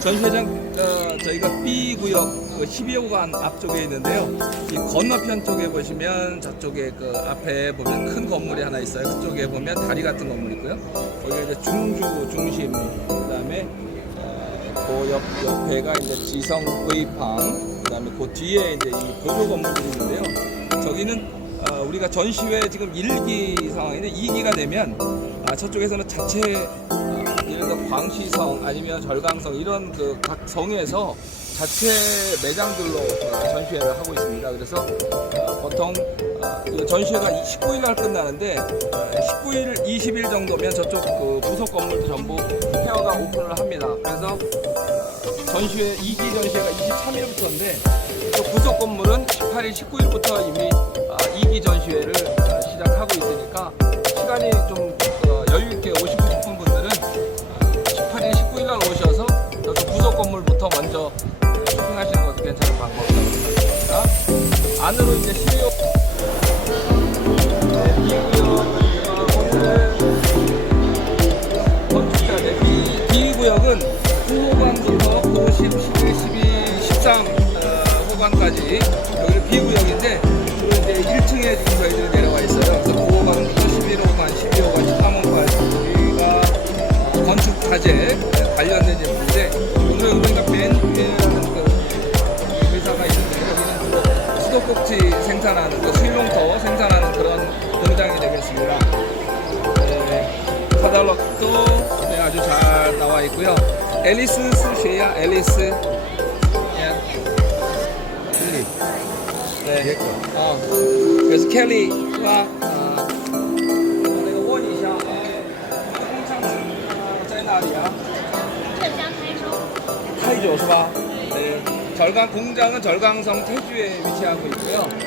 전시회장 어, 저희가 B 구역 그 12호관 앞쪽에 있는데요. 이 건너편 쪽에 보시면 저쪽에 그 앞에 보면 큰 건물이 하나 있어요. 그쪽에 보면 다리 같은 건물 있고요. 거기가 이제 중주 중심 그다음에 어, 그 옆, 옆에가 이제 지성 의팡 그다음에 그 뒤에 이제 이 보조 건물들이 있는데요. 저기는 어, 우리가 전시회 지금 1기 상황인데 2기가 되면 아, 저쪽에서는 자체 어, 들어 광시성 아니면 절강성 이런 그 각 성에서 자체 매장들로 어, 전시회를 하고 있습니다. 그래서 어, 보통 어, 이 전시회가 19일 날 끝나는데 어, 19일, 20일 정도면 저쪽 그 부속 건물도 전부 페어가 오픈을 합니다. 그래서 어, 전시회 2기 전시회가 23일부터인데 또 부속 건물은 18일, 19일부터 이미 아, 2기 전시회를 어, 시작하고 있으니까 시간이 좀 어, 여유 있게 오시고 건물부터 먼저 쇼핑하시는 것도 괜찮은 방법이라고 생각합니다. 안으로 이제 실용 생산하는 그 수입용토 생산하는 그런 공장이 되겠습니다. 네, 카달록도 네, 아주 잘 나와 있고요. 앨리스 스쉐야 앨리스. 예. 켈리. 네. 어. 그래서 켈리가 어, 那个问一下，呃，工厂是在哪里啊？镇江台州。 타이조是吧? 네. 절강 공장은 절강성 태주에 위치하고 있고요.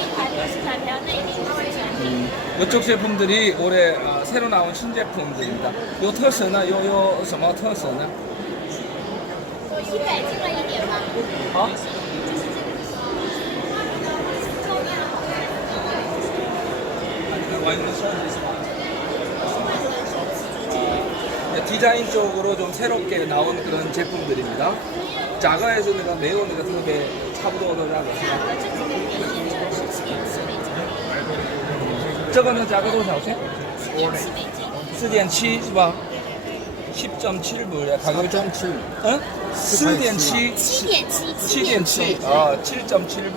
一台的是彩票内地的新产品。 이쪽 제품들이 올해 어, 새로 나온 신제품들입니다. 요特色呢? 요, 요, 什么特色呢?新改进了一点吧。 어? 와 있는 서비스 네, 디자인 쪽으로 좀 새롭게 나온 그런 제품들입니다. 자가에서 내가 매우 내가特别 差不多的价格是吧?这几个月现在是七点四美金， 这个呢价格多少钱?七点四美金。 4.7 是吧? 10.7불 가격이 좀 7. 응? 4.7七点七， 7.7 아, 7.7불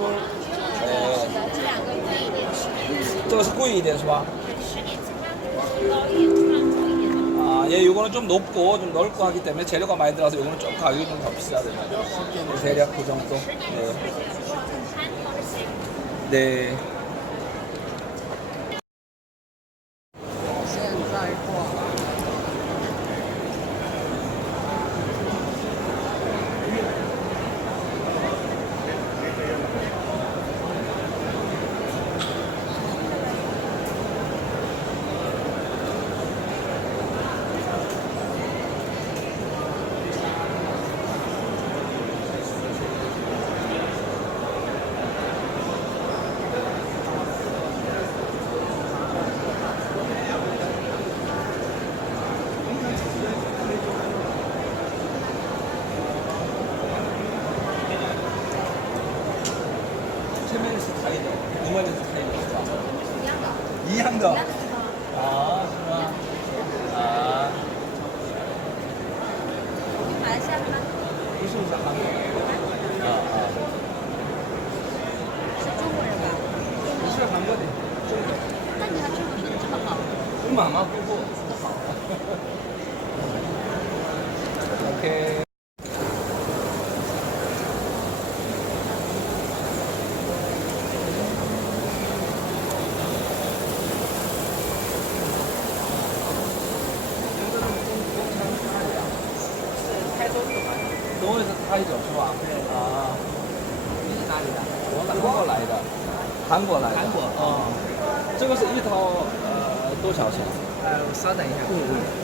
是的，这两个贵一点，十点七，这个是贵一点是吧? 十点七，它高一点，抗高一点的。 아, 예, 요거는 좀 높고 좀 넓고 하기 때문에 재료가 많이 들어가서 요거는 좀 가격이 좀 더 비싸대요. 대략 그 정도. 네. 네. 이향덕 都是泰州是吧？啊，你是哪里的？我韩国来的，韩国来的。韩国哦。这个是一套呃多少钱？呃，稍等一下。嗯嗯。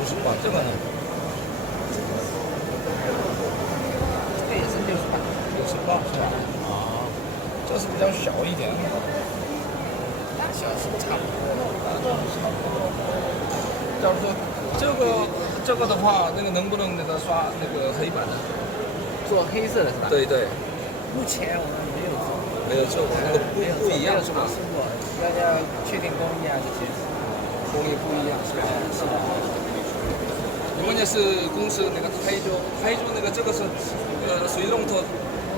五十八，这个呢，这个也是六十八。六十八是吧？啊，这是比较小一点。大小是差不多的。假如说这个这个的话，那个能不能那个刷那个黑板呢？做黑色的是吧？。对对，目前我们没有做。没有做，那个不不一样是吧？尝试过，要要确定工艺啊这些。工艺不一样是吧？是吧？关键是公司那个台州，台州那个这个是呃水龙头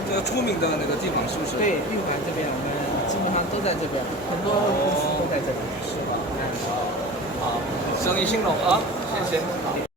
这个出名的那个地方，是不是？。对，玉环这边我们基本上都在这边，很多公司都在这里。是吧？嗯，好，生意兴隆啊，谢谢。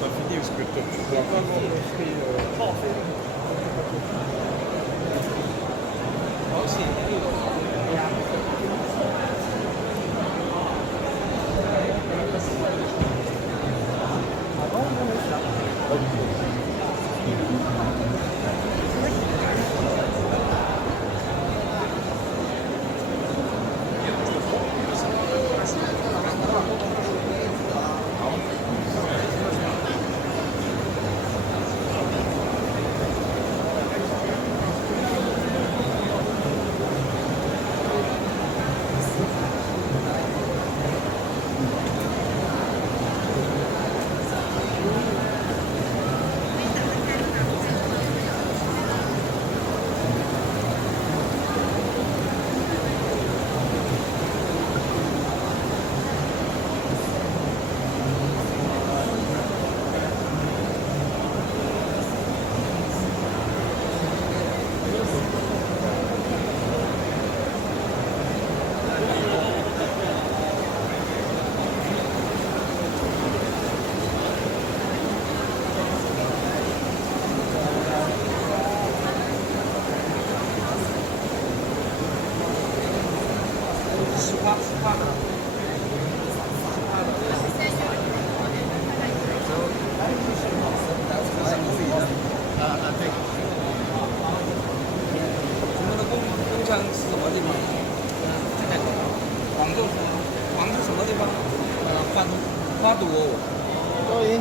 pas fini parce que tu dois vraiment Oh.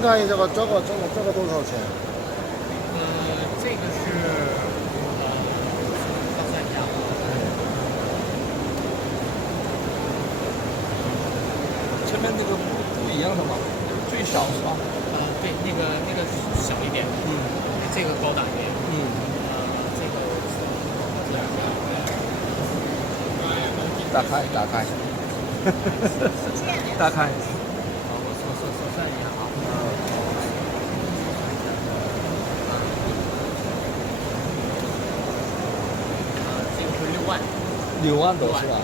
看一下吧，这个这个这个多少钱？呃，这个是，呃，算一下。前面那个不不一样的吗？最小是吧？呃，对，那个那个小一点。嗯。这个高大一点。嗯。呃，这个是。打开，打开。打开。好，我算一下啊。万，六万多是吧？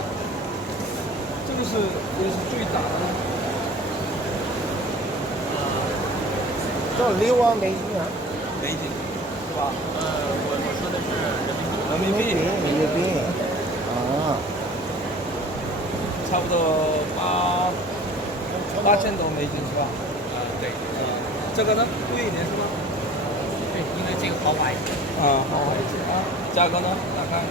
这个是这是最大的，这六万美金啊，美金是吧？呃，我我说的是人民币。人民币人民币啊，差不多八八千多美金是吧？呃，对嗯，这个呢贵一点是吗？对，因为这个豪华一点。啊，豪华一些啊。价格呢？大概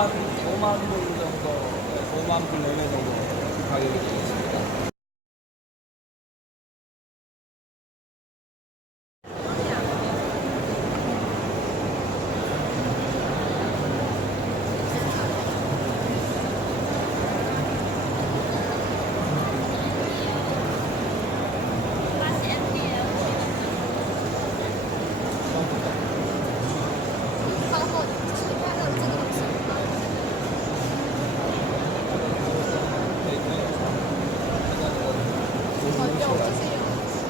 오만오만불 정도, 오만불 내외 정도 가격이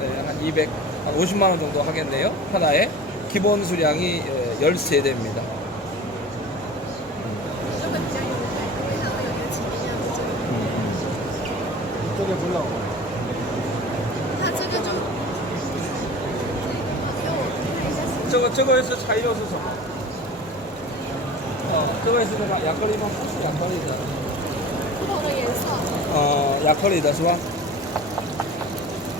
네, 한 200, 한 50만 원 정도 하겠네요. 하나에 기본 수량이 13대입니다. 这个比较有名，因为它会有一个起订量在这里。 이쪽에 불러. 它这个就，给我看一下是这个这个是材料是什么？哦，这个是什么？亚克力吗？不是亚克力的。不同的颜色。哦，亚克力的是吧？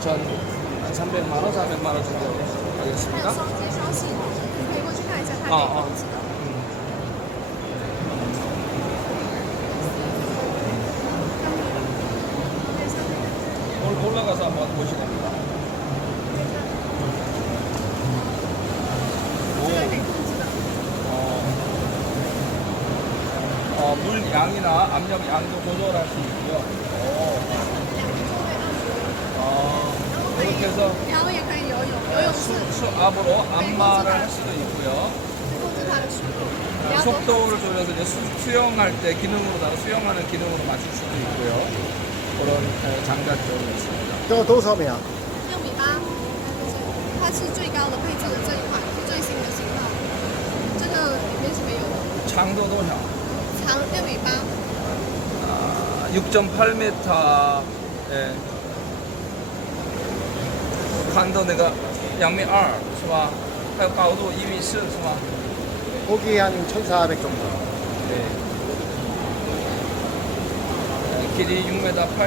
2,300만 원, 400만 원 정도 하겠습니다. 어, 어. 음. 올라가서 한번 보시고 어. 어, 물 양이나 압력 양도 조절할 수 있고요. 两个都可以， 어, 이렇게 해서 然后也可以游泳，游泳是 수, 수압으로 안마를 할 수도 있고요. 控制它的速度，你要多 속도를 조절해서 이제 수, 수영할 때 기능으로다가 수영하는 기능으로 맞출 수도 있고요. 그런 어, 장단점이 있습니다. 这个多少米啊？六米八，它是最高的配置的这一款，是最新的型号。这个里面是没有的， 장도 도셔. 长六米八， 아, 6.8m. 예. 강도 내가 양미 R, 是吧?还有高度1米4, 是吧? 고기 한 1,400 정도. 네. 길이 6m 8.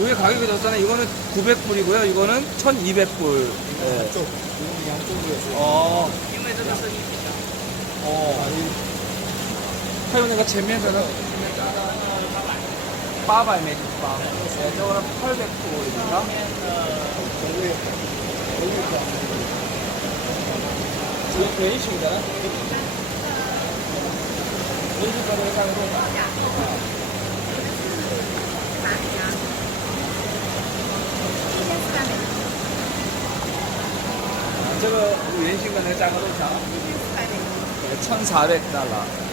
여기 가격이 좋잖아요. 이거는 900불이고요. 이거는 1,200불. 네. 양쪽, 이건 양쪽으로 해서. 어. 어. 태훈이가 재미있잖아. 빠바이 메이크 빠. 네, 저거는 800불입니다. 이거 베이식이잖아. 베이식 가격에 사는 거. 저거 왼신거는 작은 옷사 1,400달러.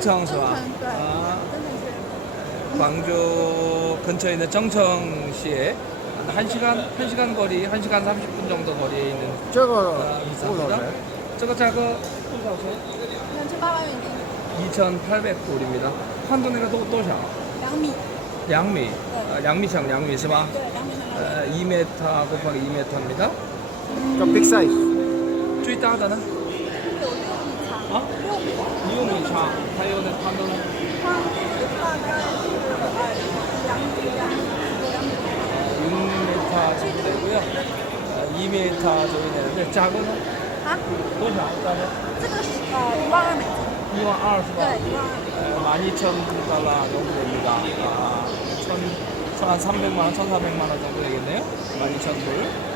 哦，增城是吧？增城对，啊，增城是 광주 근처에 있는 정청시에 한 시간 한 시간 거리, 한 시간 30분 정도 거리에 있는 这个 아, 多少 이사입니다. 钱？ 저거 작은 两千八百美金， 2,800불입니다. 한돈이가 또多少?两米，两米, 아, 양미창 양미 是吧?对，两米乘两米， 어, 2m 곱하기 2m입니다. 叫 big size。最大的呢?有六米长， 啊六米， 6m 차. 하요는 한돈은 它大概是呃两米，两米，两米， 6m 정도 되고요. 어, 2m 정도 되는데 작은 啊，多少?작은 这个是呃一万二美金， 2만 2 是吧?对，一万二， 12,000달러 정도 됩니다. 아, 1,300만 원, 1,400만 원 정도 되겠네요. 12,000불.